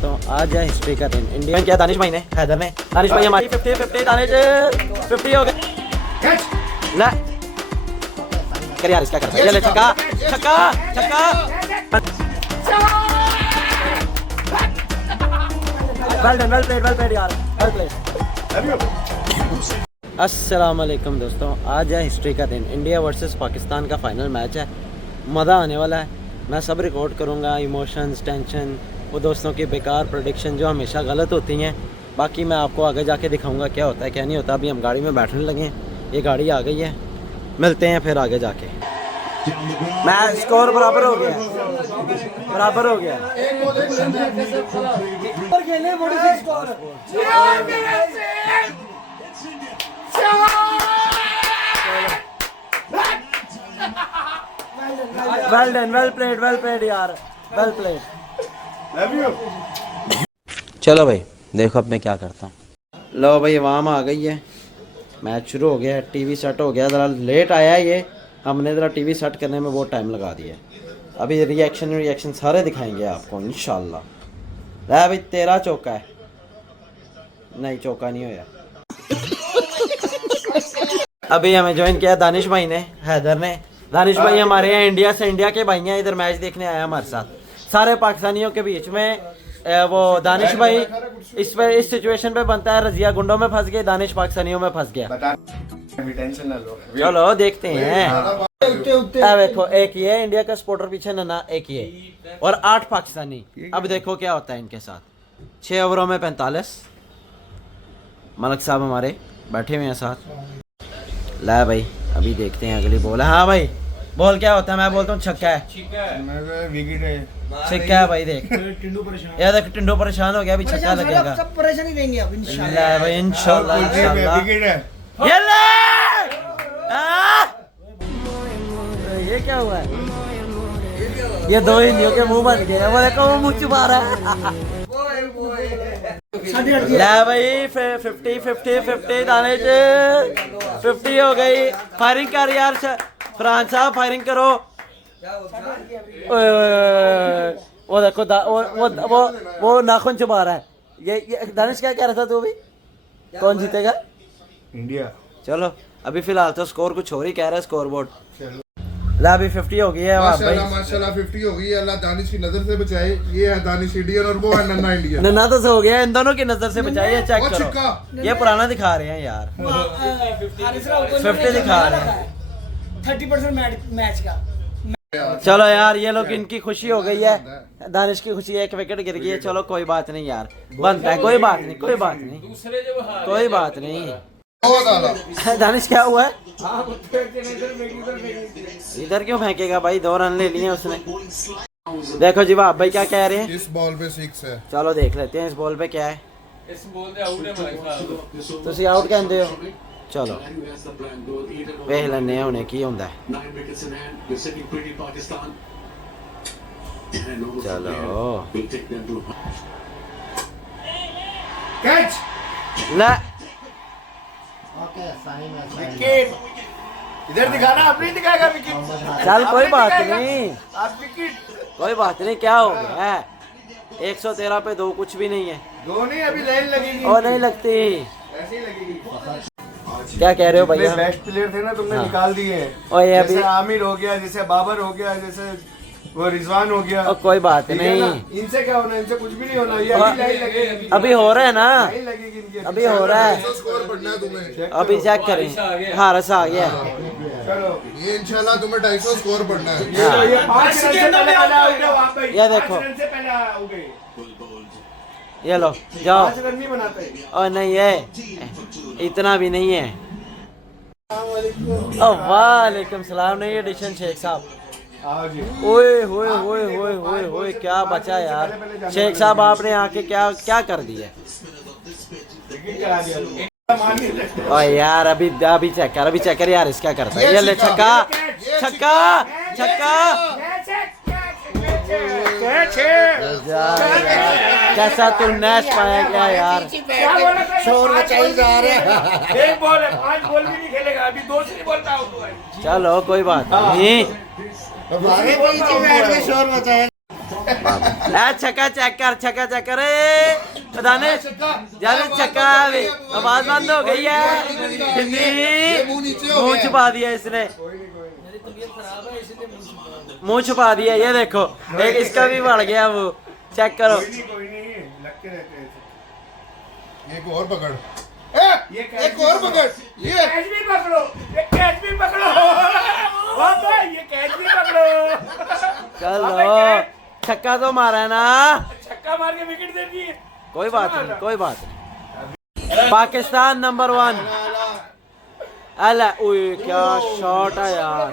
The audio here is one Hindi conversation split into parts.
दोस्तों, आज है हिस्ट्री का दिन। इंडिया क्या दानिश भाई ने, हैदर ने, दानिश भाई हमारी 50 दानिश 50 हो गए। ले कर यार, इसका करता है, ये ले छक्का छक्का छक्का। वेल प्लेड यार, वेल प्लेड। अस्सलाम वालेकुम दोस्तों, आज है हिस्ट्री का दिन। इंडिया वर्सेस पाकिस्तान का फाइनल मैच है, मज़ा आने वाला है। मैं सब रिकॉर्ड करूँगा, इमोशंस, टेंशन, वो दोस्तों की बेकार प्रेडिक्शन जो हमेशा गलत होती हैं। बाकी मैं आपको आगे जाके दिखाऊंगा क्या होता है क्या नहीं होता। अभी हम गाड़ी में बैठने लगे हैं, ये गाड़ी आ गई है, मिलते हैं फिर आगे जाके। मैच स्कोर बराबर हो गया, बराबर हो गया। वेल डन, वेल प्लेड यार, वेल प्लेड। चलो भाई देखो अब मैं क्या करता हूँ। लो भाई, आवाम आ गई है, मैच शुरू हो गया है। टीवी सेट हो गया, ज़रा लेट आया है ये, हमने ज़रा टीवी सेट करने में बहुत टाइम लगा दिया है। अभी रिएक्शन सारे दिखाएंगे आपको इंशाल्लाह। रहा भाई, 13 चौका है, नहीं चौका नहीं होया। अभी हमें ज्वाइन किया दानिश भाई ने, हैदर ने। दानिश भाई हमारे यहाँ इंडिया से, इंडिया के भाई हैं, इधर मैच देखने आए हमारे साथ। सारे पाकिस्तानियों के बीच में वो दानिश भाई इस सिचुएशन पे बनता है, रजिया गुंडों में फंस गए, दानिश पाकिस्तानियों में फंस गया। चलो देखते हैं। देखो, एक ये इंडिया का सपोर्टर पीछे ना, एक ये और 8 पाकिस्तानी। अब देखो क्या होता है इनके साथ। 6 ओवरों में 45। मलक साहब हमारे बैठे हुए हैं साथ। ला भाई, अभी देखते हैं अगली बॉल। हाँ भाई, बॉल क्या होता है? मैं बोलता हूँ छक्का है, छक्का है भाई। देख यार, देख टिंडो परेशान हो गया, अभी छक्का लगेगा। सब परेशानी देंगे अब इंशाल्लाह भाई, इंशाल्लाह। ये क्या हुआ है? ये दो हिंदियों के मुंह बन गए, वो देखो वो मुंह छुपा रहा है। ला भाई 50 दानिश 50 हो गई। फायरिंग कर यार, फरहान साहब फायरिंग करो। वो देखो वो नाखून छुपा रहा है। ये दानिश क्या कह रहा था तू अभी? कौन जीतेगा? इंडिया। चलो अभी फिलहाल तो स्कोर कुछ और ही कह रहा है, स्कोर बोर्ड। ला अभी 50 हो गई है माशाल्लाह 50 हो गई है। अल्लाह दानिश की नजर से बचाए। ये है दानिश इंडियन और वो है नन्ना इंडियन। नन्ना तो हो गया, इन दोनों की नजर से बचाइए। चेक करो, ये पुराना दिखा रहे हैं यार, 50 दिखा रहे हैं, 30% मैच का। चलो यार, ये लोग इनकी खुशी हो गई है, दानिश की खुशी है, एक विकेट गिर गई है। चलो कोई बात नहीं यार, बनता है, कोई बात नहीं, कोई बात नहीं, कोई बात नहीं। दानिश क्या हुआ है? इधर क्यों फेंकेगा भाई? 2 रन ले लिए उसने। देखो जी वाह भाई क्या कह रहे हैं? इस बॉल पे 6 है। चलो देख लेते हैं इस बॉल पे क्या है। इस बॉल पे आउट है भाई साहब। तुसी आउट कहते हो? चलो वेख लेने हुणे की होंदा है। चलो कैच ले, इधर दिखाना, अपनी दिखाएगा विकेट। चल कोई बात नहीं, आप विकेट। कोई बात नहीं। क्या हो गया है? 113 पे 2 कुछ भी नहीं है। 2 नहीं, अभी लाइन लगेगी। और नहीं लगती, ऐसे ही लगेगी। क्या कह रहे हो भैया? बेस्ट प्लेयर थे ना, तुमने हाँ। निकाल दिए। और ये अभी जैसे आमिर हो गया, जैसे बाबर हो गया, जैसे वो रिजवान हो गया। और कोई बात ठीक है नहीं, ना? इनसे क्या होना, इनसे कुछ भी नहीं होना। ये अभी लाइन लगेगी, अभी हो रहा है ना, लाइन लगेगी इनकी। अभी हो रहा है, स्कोर बढ़ना है तुम्हें। अभी चेक करें। हारस आ गया। चलो ये इंशाल्लाह तुम्हें 250 स्कोर बढ़ना है। हाँ। 5 रन से पहले आउट है वहां पे। ये देखो, 5 रन से पहले आउट है। ये लो जाओ। 5 रन नहीं बनाते। और नहीं है, इतना भी नहीं है। वालेकुम सलाम। नहीं एडिशन शेख साहब। ओए होए होए होए होए होए, क्या बचा यार शेख साहब, आपने आके क्या क्या कर दिया? ओ यार अभी चेक कर, अभी चेक कर यार, इसका करता है। ये ले छक्का छक्का छक्का। कैसा तू नैश पाया क्या यार? शोर मचाई जा रहे हैं। एक बॉल है, 5 बॉल भी नहीं खेलेगा अभी, दूसरी बॉल पे आउट हुआ है। चलो कोई बात नहीं। हमारे पीछे बैठ के शोर मचाया। छक्का चेक कर बताने यार छक्का आवाज बंद हो गई है मुंह छुपा दिया इसने मुंह छुपा दिया ये देखो एक इसका भी बढ़ गया वो चेक करो एक और पकड़ एक और पकड़ ये कैच भी पकड़ो, ये कैच भी पकड़ो, वाह भाई ये कैच भी पकड़ो। चलो छक्का तो मारा है ना छक्का मार के विकेट दे दी। कोई बात नहीं पाकिस्तान नंबर 1 अला ओए क्या शॉट है यार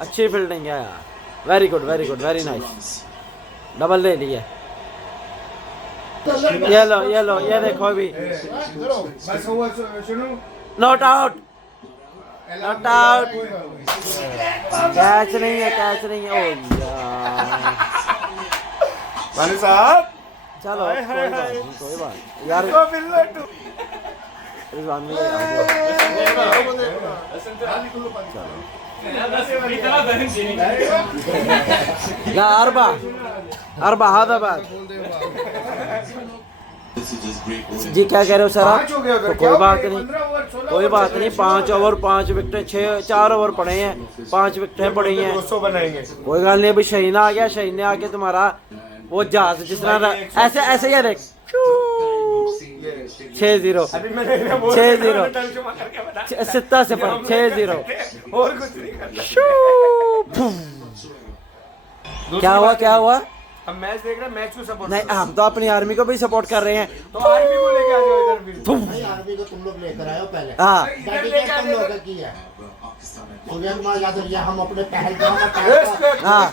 अच्छी फील्डिंग है यार very good very nice double ले लिया ये लो ये देखो अभी बस हुआ सुनो नॉट आउट कैच नहीं है ओ यार वाले साहब चलो कोई बात यार रिजवान भी आ गया। या अरबा हादाबाद जी क्या कह रहे हो सर आप तो कोई बात नहीं 5 ओवर 5 विकेट 4 ओवर पड़े हैं 5 विकेटें पड़ी हैं कोई गल नहीं अभी शहीन आ गया शहीन ने आके तुम्हारा वो जहाज जिस तरह ऐसे ये देख 6-0 सित्ता 0 6-0 क्या हुआ हम मैच देख रहे हैं मैच को सपोर्ट नहीं हम तो अपनी आर्मी को भी सपोर्ट कर रहे हैं तो आर्मी को लेके आ जाओ इधर भी आर्मी को तुम लोग लेकर आए हो पहले हाँ तुम लोग की है सूर्य कुमार यादव या हम अपने पहलगाम हाँ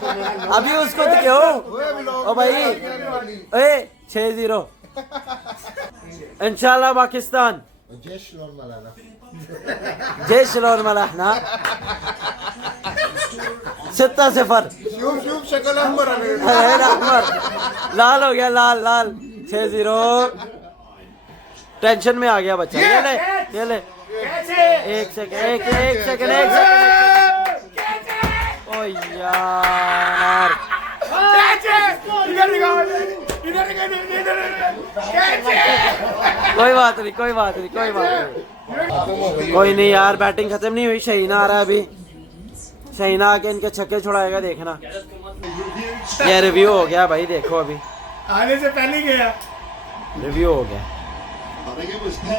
अभी उसको तो क्यों ओ भाई ए 6-0 इंशाल्लाह पाकिस्तान जय श्लोर मलाना 7-0 शुभ शक्ल अकबर लाल हो गया लाल 6-0 टेंशन में आ गया बच्चा ये ले एक सेकंड ओ यार कोई बात नहीं कोई नहीं यार बैटिंग खत्म नहीं हुई शहीन आ रहा है अभी शहीन आके इनके छक्के छुड़ाएगा देखना ये रिव्यू हो गया भाई देखो अभी आने से पहले गया रिव्यू हो गया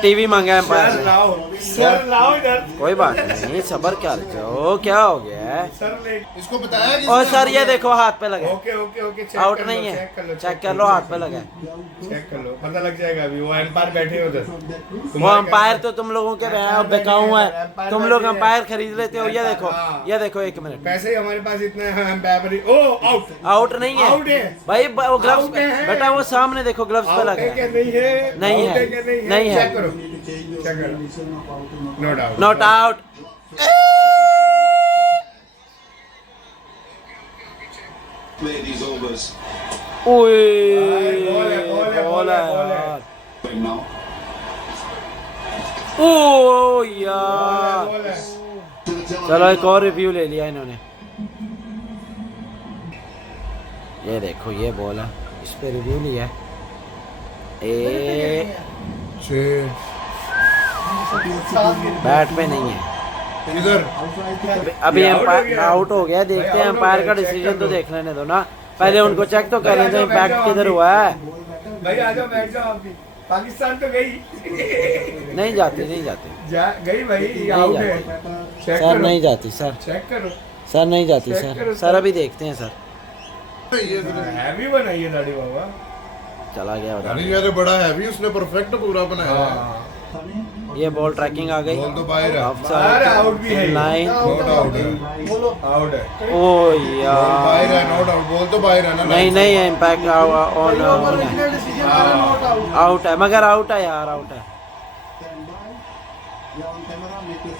टीवी मांगा एम्पायर सर लाओ इधर कोई बात नहीं सबर क्या क्या हो गया है इसको बताया कि और सर ये देखो हाथ पे लगा ओके आउट नहीं है चेक कर लो हाथ पे लगा चेक कर लो पता लग जाएगा अभी वो एम्पायर बैठे उधर वो अंपायर तो तुम लोगों के बेकाऊ है तुम लोग अंपायर खरीद लेते हो ये देखो 1 मिनट पैसे ही हमारे पास इतने हैं एम्पायर ओ आउट नहीं है भाई वो ग्लव्स बेटा वो सामने देखो ग्लव्स पे लगा नहीं है चेक करो नॉट आउट यार चलो एक और रिव्यू ले लिया इन्होंने ये देखो ये बॉल है इस पे रिव्यू लिया बैट पे नहीं है इधर अभी एम्पायर आउट हो गया देखते हैं एम्पायर का डिसीजन तो देख लेने दो ना पहले उनको चेक तो कर लेते हैं इम्पैक्ट किधर हुआ है भाई आ जाओ बैठ जाओ आप भी पाकिस्तान तो गई नहीं जाती गई भाई आउट है सर नहीं जाती सर चेक करो सर नहीं जाती सर अभी देखते हैं सर हैवी बनाइए दाढ़ी बाबा चला गया दाढ़ी यार बड़ा हैवी उसने परफेक्ट पूरा बनाया है ये बॉल ट्रैकिंग आ गई बॉल तो बाहर है ऑफसाइड आउट भी है लाइन नॉट आउट है आउट है ओ यार बाहर है नॉट आउट बॉल तो बाहर है ना नहीं है इम्पैक्ट ऑन आउट है मगर आउट है यार आउट है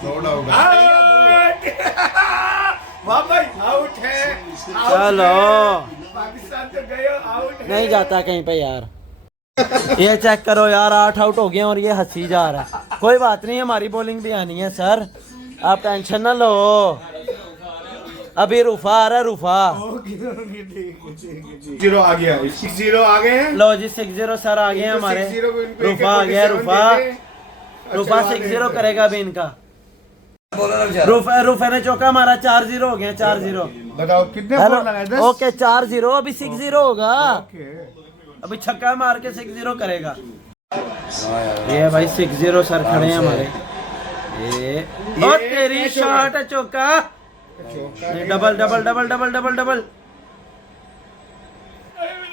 नॉट आउट वाह भाई आउट है चलो पाकिस्तान तो गए आउट नहीं जाता कहीं पे यार ये चेक करो यार 8 आउट हो गए और ये हंसी जा रहा है कोई बात नहीं हमारी बॉलिंग भी आनी है सर आप टेंशन ना लो अभी रूफा आ रहा है, रूफा। 0 आ गया, 6-0 आ गए हैं। लो जी 6-0 सर आ गए हैं हमारे। 6-0 को इनको रूफा आ गया, 1-7 रूफा देते हैं। रूफा अच्छा, 6-0 करेगा अभी इनका। रूफा ने चौका मारा, 4-0 हो गया, 4-0। बताओ कितने हेलो, बॉल लगाए? 10। ओके 4-0, अभी 6-0 होगा। ओके। अभी छक्का मार के 6-0 करेगा। ये भाई 6-0 सर खड़े हैं हमारे। ये ओ तेरी शॉट है, चौका। Double double double double double double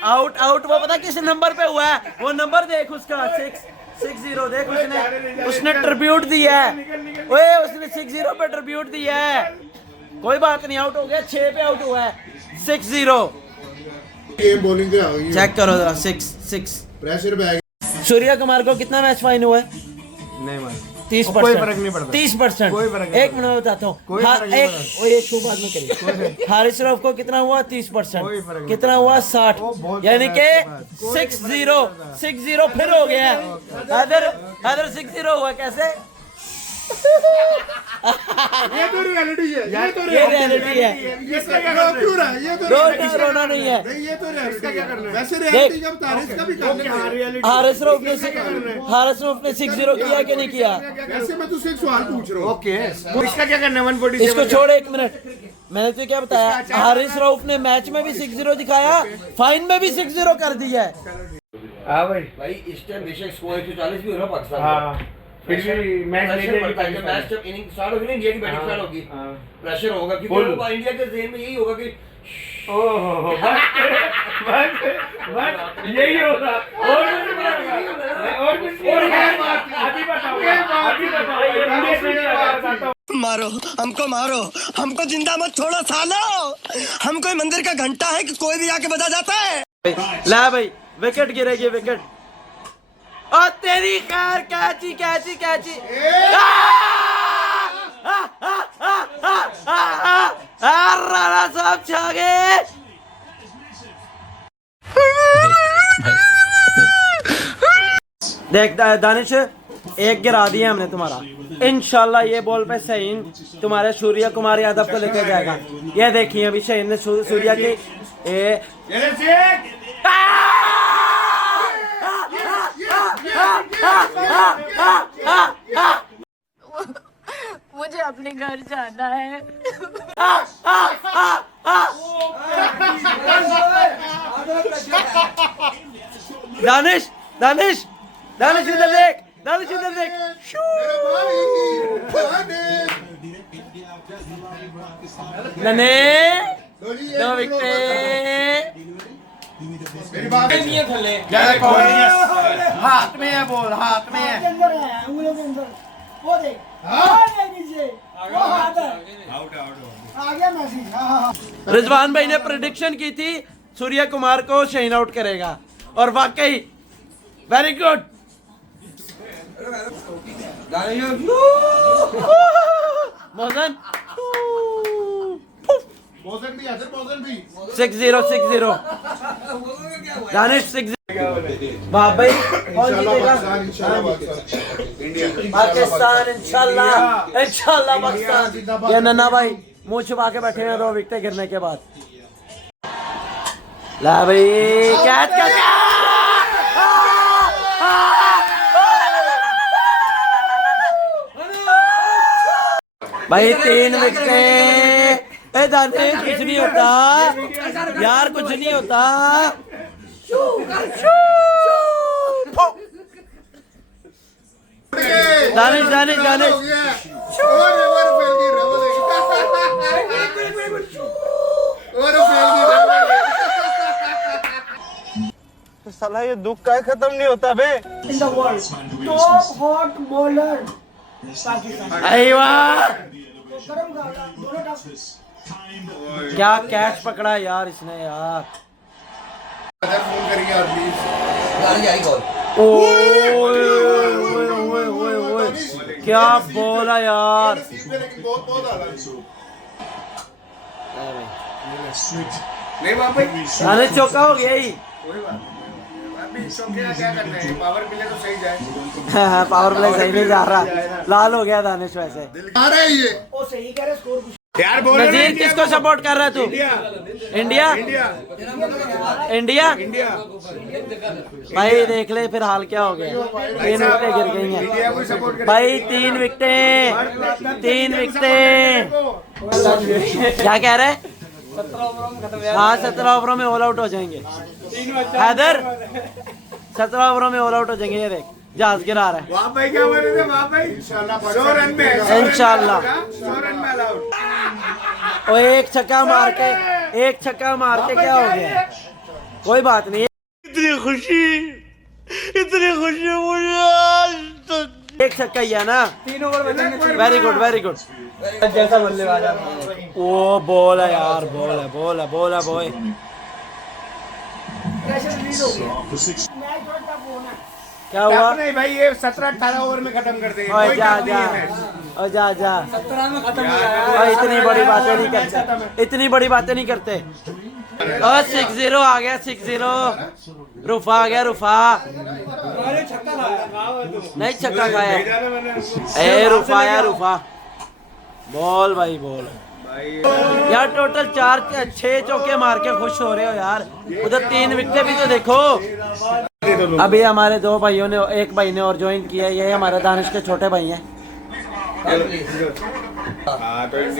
out out. वो पता किस नंबर पे हुआ है? वो नंबर देख उसका, 6-0 देख। उसने ट्रिब्यूट दिया है। ओए उसने 6-0 पे ट्रिब्यूट दिया है। कोई बात नहीं, आउट हो गया। 6 पे आउट हुआ है, 6-0। ये बॉलिंग पे आ गई है। चेक करो जरा, 6-6। प्रेशर पे आ गई। सूर्या कुमार को कितना मैच फाइन हुआ है? नहीं मान 30%। कोई फर्क नहीं पड़ता। 30%। कोई फर्क नहीं एक मिनट में बताता हूँ। कोई फर्क नहीं एक पड़ता। वो एक शो बाद में करिए। हारिस रऊफ को कितना हुआ? 30%। कोई फर्क नहीं कितना हुआ? 60। वो बहुत यानी फर्क कि है। कोई 6-0 6-0 फिर हो गया। अदर 6-0 हुआ कैसे? ये तो रियलिटी है। ये तो ये रियलिटी है। इसका क्या करना है? ये तो रोना नहीं है। नहीं, ये तो रियलिटी इसका क्या करना है? वैसे देख। रियलिटी जब तारीफ का भी करने हाँ, हैं। reality। हारिस रऊफ ने 6-0 किया कि नहीं किया? वैसे मैं तुझसे एक सवाल पूछ रहा हूँ। ओके, इसका क्या करना है? 147 इसको छोड़, एक मिनट। मैंने तो क्या बताया, हारिस रऊफ ने मैच में भी 6-0 दिखाया, फाइन में भी 6-0 कर दिया है। हाँ भाई। भाई इस टाइम बेशक स्कोर 140 भी हो रहा है पाकिस्तान हाँ, फिर भी मैच नहीं प्रेशर देगी पड़ता है। जब मैच जब इनिंग स्टार्ट होगी ना, इंडिया की बैटिंग स्टार्ट होगी, प्रेशर होगा क्योंकि Full। वो इंडिया के ज़हन में यही होगा कि ओहो, बस यही होगा। और कुछ नहीं होगा। और कुछ नहीं होगा। अभी बताओ ये इंडिया से बताता हूँ। मारो हमको जिंदा मत छोड़ो सालो। हम कोई मंदिर का घंटा है कि कोई भी आके बजा जाता है। ला भाई, विकेट गिरेगी, विकेट। और तेरी कार कैची कैची कैची। राणा साहब छा गए। देख दानिश, एक गिरा दिया हमने तुम्हारा। इंशाल्लाह ये बॉल पे शहीन तुम्हारे सूर्य कुमार यादव को लेकर जाएगा। ये देखिए अभी शहीन ने सूर्या की मुझे अपने घर जाना है। दानिश दानिश दानिश इधर देख, दानिश इधर देख। नने दो विकेट। मेरी बात हाथ में है बॉल, हाथ में है। रिजवान भाई ने प्रेडिक्शन की थी सूर्या कुमार को शाइन आउट करेगा, और वाकई वेरी गुड। मोहसन मौसम भी है, मौसम भी 6-0 6-0 दानिश 6-0। वाह भाई, कौन जीतेगा? पाकिस्तान इंशाल्लाह इंशाल्लाह पाकिस्तान। ये नन्ना भाई मुंह छुपा के बैठे हैं 2 विकेट गिरने के बाद। ला भाई कैच कैच। भाई 3 विकेट। ए दानिश कुछ नहीं होता यार, कुछ नहीं होता। दानिश दानिश दानिश साला ये दुख का खत्म नहीं होता बे। अरे वाह, क्या कैच पकड़ा यार इसने यार। फोन करिए यार प्लीज। ओए क्या बोला यार। लेकिन बहुत बहुत आ रहा है। नहीं बाबा, अरे चौका हो गया ही। कोई बात नहीं। अभी चौके का क्या करना है? पावर प्ले तो सही जाए। पावर प्ले सही नहीं जा रहा, लाल हो गया दानिश वैसे। आ रहा है ये। यार बोलो नजीर किसको सपोर्ट कर रहा है तू? इंडिया इंडिया इंडिया भाई देख ले फिर हाल क्या हो गया, 3 विकेटें गिर गई हैं इंडिया को सपोर्ट कर भाई, 3 विकेटें। क्या कह रहे हैं? 17 ओवरों में ऑल आउट हो जाएंगे हैदर, 17 ओवरों में ऑल आउट हो जाएंगे। ये देख जहाज गिरा रहा है। वाह भाई क्या बोल रहे थे वाह भाई, 100 रन में इंशाल्लाह 100 रन में ऑल आउट। और एक छक्का मार के क्या हो गया? कोई बात नहीं, इतनी खुशी मुझे आज तक। एक छक्का ही है ना। 3 over very good very good. जैसा बल्लेबाज वो बॉल है यार, बॉल है बॉय। क्या हुआ? नहीं भाई ये 17-18 ओवर में खत्म कर देंगे। ओए कोई जा टफ नहीं है मैच। जा 17 में खत्म हो जाएगा। इतनी बड़ी बातें नहीं करते, और 6-0 आ गया, 6-0। रुफा आ गया, नहीं छक्का खाया। ए रुफा बॉल भाई बॉल यार, टोटल 4-6 चौके मार के खुश हो रहे हो यार। उधर 3 विकेटें भी तो देखो। अभी हमारे 2 भाइयों ने, एक भाई ने और ज्वाइन किया है, ये हमारे दानिश के छोटे भाई हैं।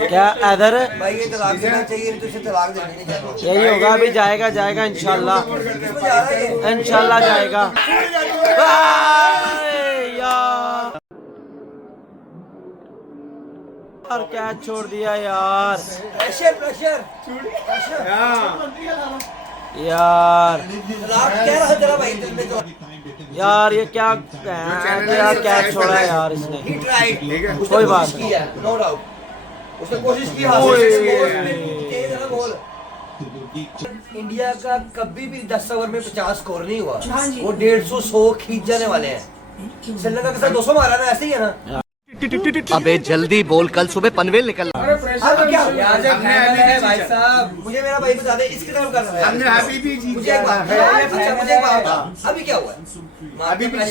क्या इधर भाई ये तलाक देना चाहिए, तो इसे तलाक देनी चाहिए। यही होगा, अभी जाएगा इंशाल्लाह जाएगा। यार क्या छोड़ दिया यार, प्रेशर यार तलाक कह रहा तेरा भाई दिल में तो। यार ये क्या कैच छोड़ा है यार इसने। कोई बात नहीं, नो डाउट उसने कोशिश की, इंडिया का कभी भी 10 ओवर में 50 स्कोर नहीं हुआ। वो 150-100 खींच जाने वाले हैं। श्रीलंका के साथ 200 मारा ना, ऐसे ही है ना। अबे जल्दी बोल, कल सुबह पनवेल निकलना। अब क्या भाई साहब, मुझे मेरा भाई बता दे इसकी तरफ कर रहा है। हमने अभी भी जीत मुझे एक बात अभी क्या हुआ?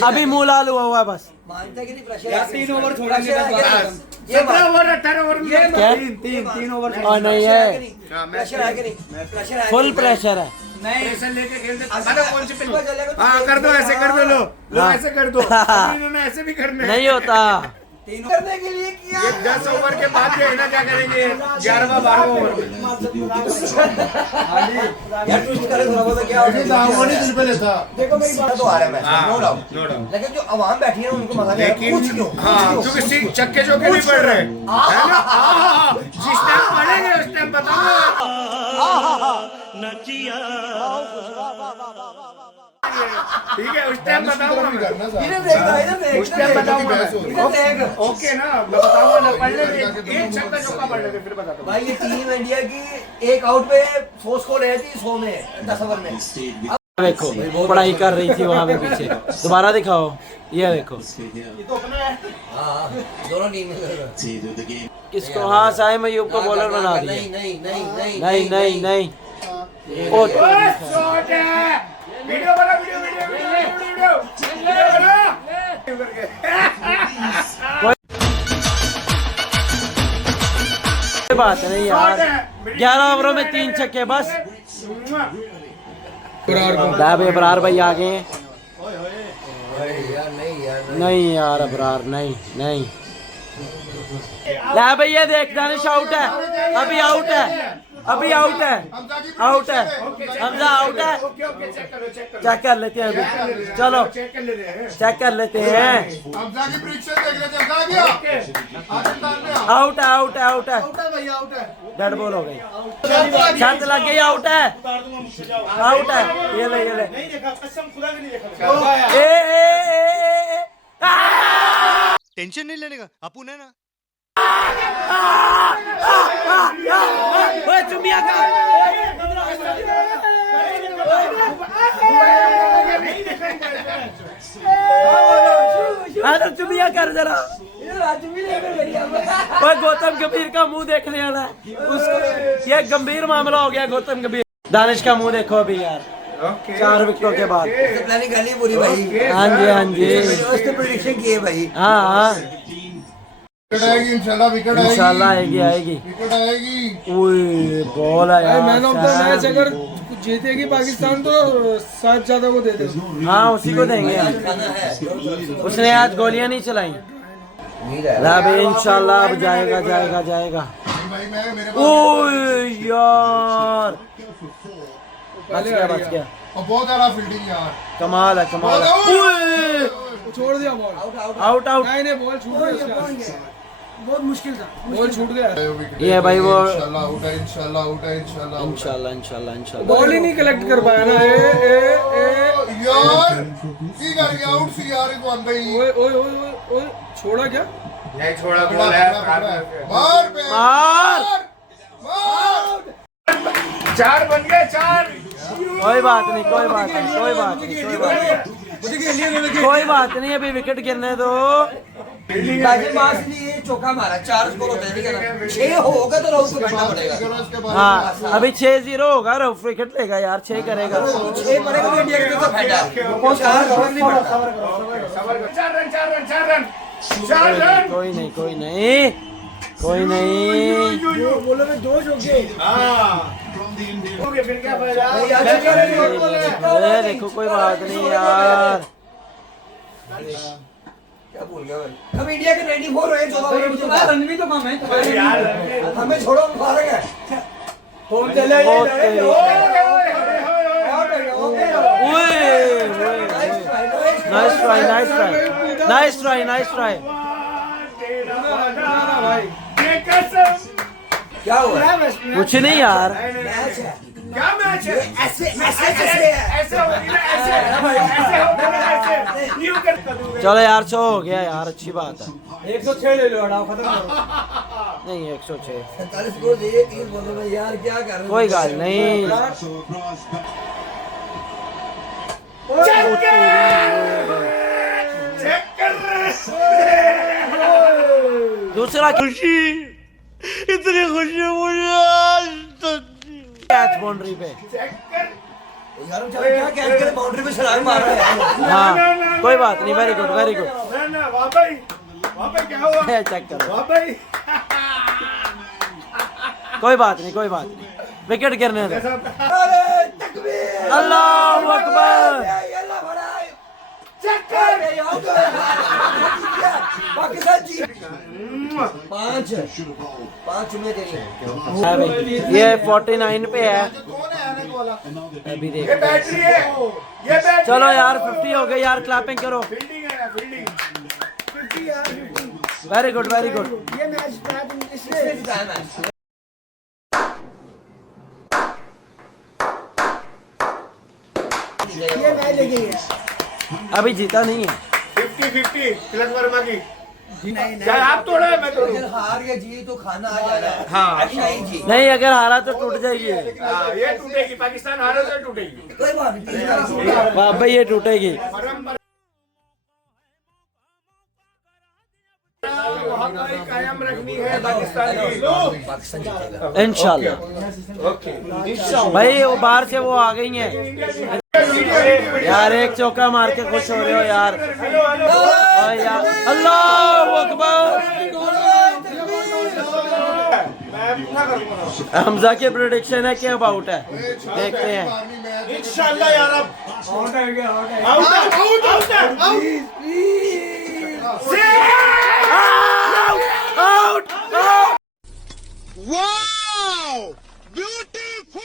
अभी मुँह लाल हुआ है बस। मानता कि नहीं प्रेशर? 3 ओवर छोड़ेंगे ये 17 ओवर 18 ओवर में क्या? 3 ओवर और नहीं है, प्रेशर है कि नहीं? प्रेशर है, फुल प्रेशर है। प्रेशर लेके खेलते पता कौन से पहले। हाँ कर दो, ऐसे कर दो, लो ऐसे कर दो। अभी इन्होंने ऐसे भी करने नहीं होता। करने के लिए किया। ये 10 ओवर के बाद जो है ना क्या करेंगे 11वां 12वां ओवर में। यार ट्विस्ट करे थोड़ा बहुत क्या होगा? दिल पे लेता। देखो मेरी बात तो आ रहा है match, no doubt. No doubt. लेकिन जो आवाम बैठी है ना उनको मजा नहीं आ रहा। लेकिन कुछ क्यों? हाँ क्योंकि छक्के चौके नहीं पड़ रहे हैं, है ना। जिस टाइम पड़ेंगे उस टाइम बताऊंगा। ठीक है उस टाइम बताऊंगा मैं। इधर देख, उस टाइम बताऊंगा मैं। इधर देख। ओके ना, मैं बताऊंगा ना। पहले एक छक्का चौका पड़ रहे थे फिर बताता हूँ। भाई ये टीम इंडिया की एक आउट पे 100 स्कोर रही थी, 100 में 10 ओवर में। देखो पढ़ाई कर रही थी वहाँ पे पीछे, दोबारा दिखाओ। ये देखो हाँ दोनों टीम किसको, हाँ साइम अयूब को बॉलर बना दिया। नहीं ओ शॉट है। वीडियो बना, वीडियो बना। कोई बात नहीं यार, 11 ओवरों में 3 छक्के बस। अबरार भाई आ गए। नहीं यार अबरार नहीं। ला भैया देख, दानिश आउट है, अभी आउट है। हमजा आउट है। चेक कर लेते हैं अभी, चलो चेक कर लेते हैं। हमजा की प्रेडिक्शन देख लेते हैं। हमजा गया आउट है डेड बॉल हो गई, छत लग गई, आउट है। ये ले टेंशन नहीं लेने का, अपुन है ना। चुमिया का चुमिया कर जरा। गौतम गंभीर का मुंह देखने वाला है उसको, ये गंभीर मामला हो गया। गौतम गंभीर, दानिश का मुंह देखो अभी यार, 4 विकेटों के बाद। प्लानिंग कर ली पूरी भाई। हाँ जी उसने प्रेडिक्शन की है भाई। हाँ विकेट आएगी इंशाल्लाह, विकेट आएगी इंशाल्लाह आएगी आएगी। विकेट आएगी। ओए बॉल है यार। मैन ऑफ द मैच अगर जीतेगी पाकिस्तान तो साथ ज्यादा को दे दे। हाँ उसी को देंगे हम। उसने आज गोलियां नहीं चलाई। ला भाई इंशाल्लाह अब जाएगा जाएगा जाएगा। भाई मैं मेरे ओए यार बच गया बच गया। और बहुत ज्यादा फील्डिंग यार, कमाल है कमाल है। ओए छोड़ दिया बॉल, आउट आउट। नहीं बॉल छूट गया, बहुत मुश्किल था, बॉल छूट गया। ये भाई वो इंशाल्लाह आउट है, इंशाल्लाह आउट है, इंशाल्लाह इंशाल्लाह इंशाल्लाह इंशाल्लाह। बॉल ही नहीं कलेक्ट कर पाया ना। यार की कर गया आउट सी यार इकबाल भाई। ओए ओए ओए ओए छोड़ा क्या? नहीं छोड़ा, बॉल है। मार पे मार। मार। 4 बन गए 4। कोई बात नहीं कोई बात नहीं कोई बात नहीं कोई बात नहीं कोई बात नहीं। अभी विकेट गिरने दो। चौका मारा, 4 स्कोर होते हैं, 6 होगा तो राउंड को करना पड़ेगा। हाँ अभी 6-0 होगा। रफ विकेट लेगा यार, 6 करेगा। 6 पड़ेगा तो इंडिया के तो फायदा है। 4 रन नहीं पड़ता। 4 रन। कोई नहीं कोई नहीं कोई नहीं। बोलो में 2 चौके। फिर क्या फायदा? अरे देखो कोई बात नहीं यार। क्या बोल गया भाई? अब इंडिया के 94 रहे, 14 मुझे रन भी तो कम है यार, हमें छोड़ो, हम फारग है। फोन चले nice try nice try nice try nice try. क्या हुआ? कुछ नहीं यार। मैच है, क्या मैच है? ऐसे ऐसे ऐसे चलो यार 100 हो गया यार, अच्छी बात है। 106 ले लो, हटाओ, खत्म करो। नहीं 106 47 स्कोर चाहिए 30 बॉलों में यार, क्या कर रहे हो? कोई गल नहीं। दूसरा खुशी, इतनी खुशी मुझे कैच बाउंड्री पे। यार हम क्या कैच करे, बाउंड्री पे छलांग मार रहे हैं। हाँ कोई बात नहीं, वेरी गुड वेरी गुड। ना वहाँ पे क्या हुआ? चेक करो। वहाँ पे कोई बात नहीं कोई बात नहीं, विकेट गिरने दो। अरे तकबीर, अल्लाहू अकबर। अल्लाह बड़ा है। चक्कर पाकिस्तान जीत 5 में तेरी। हाँ भाई ये 49 पे है कौन है आने वाला? अभी ये देख। बैटरी है, ये बैटरी। चलो यार 50 हो गए यार, क्लैपिंग करो। फील्डिंग है, fielding. Very good very good. ये मैच इसलिए जिताया मैच। ये मैच लेके गया। अभी जीता नहीं है। 50-50 तिलक वर्मा की। चाहे आप तोड़े मैं तोड़ूं। अगर हार या जीत तो खाना आ जा रहा है। हाँ। अच्छा ही जीत। नहीं अगर हारा तो टूट जाएगी। हाँ, ये टूटेगी, पाकिस्तान हारे तो टूटेगी। कोई बात नहीं। बाबा ये टूटेगी। वफादारी कायम रखनी है पाकिस्तान की। पाकिस्तान जीतेगा। इंशाल्लाह। भाई वो बाहर से वो आ गई हैं यार, एक चौका मार के खुश हो रहे हो यार। यार अल्लाहू अकबर। हमजा की प्रेडिक्शन है कि अब आउट है, देखते हैं। इंशाल्लाह यार अब out out out. Wow beautiful.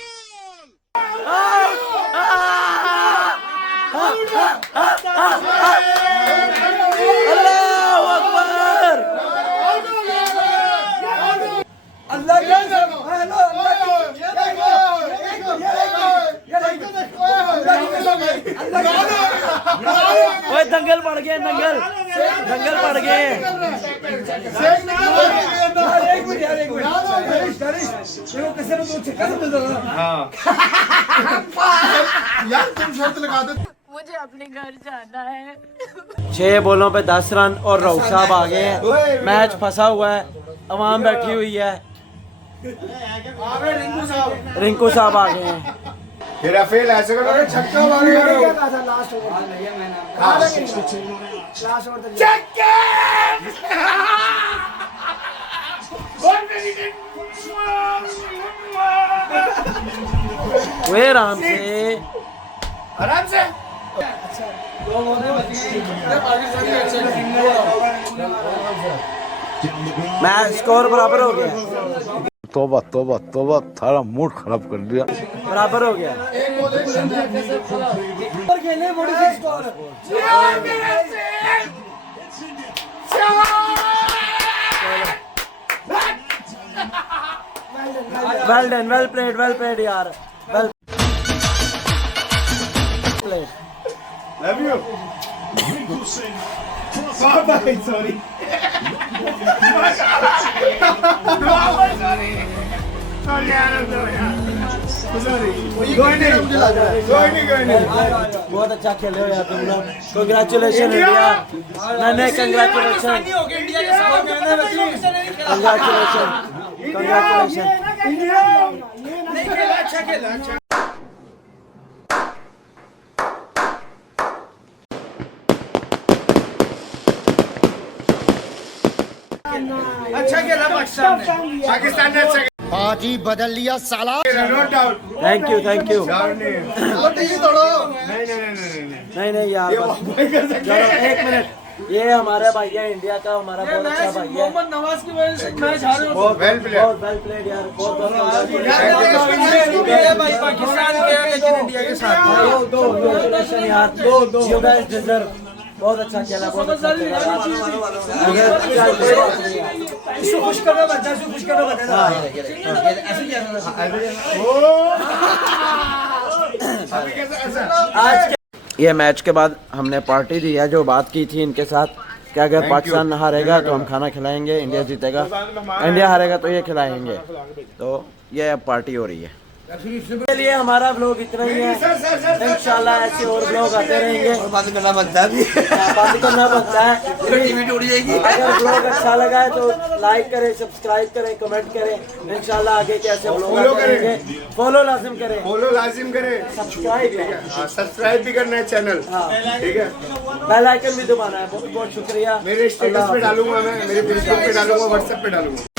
अल्लाहू अकबर। अल्लाह की कसम। ओए दंगल पड़ गए, दंगल दंगल पड़ गए। एक मिनट देखो कैसे मैं तो छक्का से मिल रहा। यार तुम शर्त लगा दो। मुझे अपने घर जाना है। 6 बॉलों पे 10 रन और राउत साहब आ गए हैं। मैच फंसा हुआ है, अवाम बैठी हुई है। रिंकू साहब आ गए हैं। तेरा फेल ऐसे करो कि छक्का मारेगा। क्या कहा था लास्ट ओवर में? मैंने लास्ट ओवर तक छक्के। वे आराम से आराम से पाकिस्तान की अच्छा मैच स्कोर बराबर हो गया, तोबा तोबा तोबा, थारा मूड खराब कर दिया। बराबर हो गया। वेल डन, वेल प्लेड यार, well played. Love you bye sorry बहुत अच्छा खेले हो यार तुम लोग, कंग्रेचुलेशन इंडिया। नहीं कंग्रेचुलेशन, कंग्रेचुलेशन। अच्छा खेला। अच्छा खेला पाकिस्तान ने। पाकिस्तान ने अच्छा आज ही बदल लिया साला। नो डाउट थैंक यू नहीं यार बस। चलो एक मिनट, ये हमारा भाई है इंडिया का, हमारा बहुत अच्छा भाई है। मोहम्मद नवाज की वजह से मैच हारे हो। बहुत वेल प्लेड यार, बहुत भाई पाकिस्तान के लेकिन इंडिया के साथ कंग्रेचुलेशन यार, यू गाइस डिजर्व। बहुत अच्छा खेला, बहुत अच्छा खेला। इसको खुश करना बनता है, इसको खुश करना बनता है। ऐसे क्या आज ये मैच के बाद हमने पार्टी दी है, जो बात की थी इनके साथ कि अगर पाकिस्तान हारेगा तो हम खाना खिलाएंगे, इंडिया जीतेगा, इंडिया हारेगा तो ये खिलाएंगे। तो ये अब पार्टी हो रही है। इसके लिए हमारा व्लॉग इतना ही है, इंशाल्लाह ऐसे और व्लॉग आते रहेंगे। बंद करना बनता है, बात करना पड़ता है। टीवी टूट जाएगी। अगर व्लॉग अच्छा लगा है तो लाइक करें, सब्सक्राइब करें, कमेंट करें। इंशाल्लाह आगे कैसे व्लॉग करेंगे। फॉलो लाजिम करें, सब्सक्राइब भी करना है चैनल। ठीक है, बेल आइकन भी दबाना है। बहुत बहुत शुक्रिया। मेरे स्टेटस पे डालूंगा, मैं मेरे फेसबुक पे डालूंगा, व्हाट्सएप पे डालूंगा।